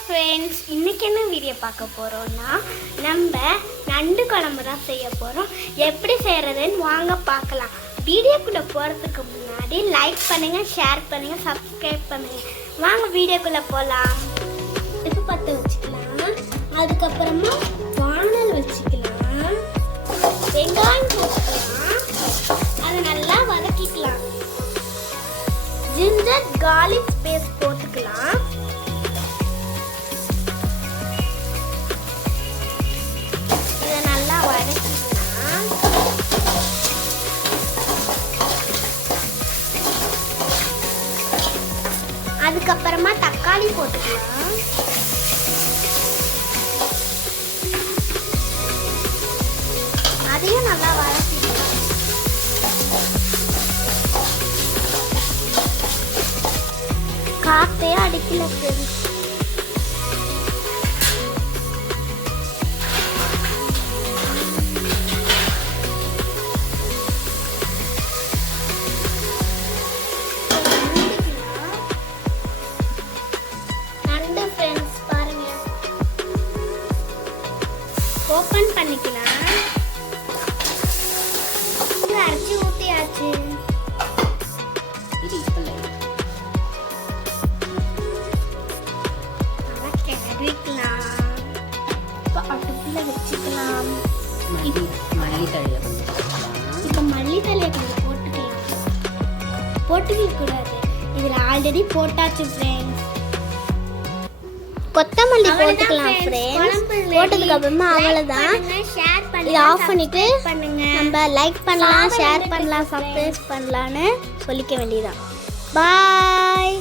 Friends, இன்றைக்கி என்ன video பார்க்க போகிறோன்னா நம்ம நண்டு குழம்பு தான் செய்ய போகிறோம். எப்படி செய்கிறதுன்னு வாங்க பார்க்கலாம். வீடியோக்குள்ளே போகிறதுக்கு முன்னாடி லைக் பண்ணுங்கள், ஷேர் பண்ணுங்கள், சப்ஸ்கிரைப் பண்ணுங்கள். வாங்க வீடியோக்குள்ளே போகலாம். அடுப்பு பற்ற வச்சுக்கலாம். அதுக்கப்புறமா வானல் வச்சுக்கலாம். வெங்காயம் போட்டுக்கலாம். அதை நல்லா வதக்கிக்கலாம். ஜிஞ்சர் கார்லிக் பேஸ்ட் போட்டுக்கலாம். இதை நல்லா வதக்கிக்கலாம். அதுக்கப்புறமா தக்காளி போட்டுக்கலாம். அதையும் நல்லா வதக்கிக்கலாம். காத்தே அடிக்கல ஃப்ரெண்ட்ஸ். நண்டு ஃப்ரெண்ட்ஸ் பாருங்க, ஓபன் பண்ணிக்கலாம். அரைச்சி ஊத்தியாச்சு. அடுப்புல வச்சுக்கலாம். இப்போ மல்லித்தழையை கொஞ்சம் போட்டுக்கலாம். போட்டுக்க கூடாது, இதுல ஆல்ரெடி போட்டாச்சு ஃப்ரெண்ட்ஸ். கொத்தமல்லி போட்டுக்கலாம் ஃப்ரெண்ட்ஸ். போட்டதுக்கு அப்புறமா அவ்வளவுதான். இதை ஆஃப் பண்ணிட்டு நம்ம லைக் பண்ணலாம், ஷேர் பண்ணலாம், சப்ஸ்கிரைப் பண்ணலான்னு சொல்லிக்க வேண்டியதான். பாய்.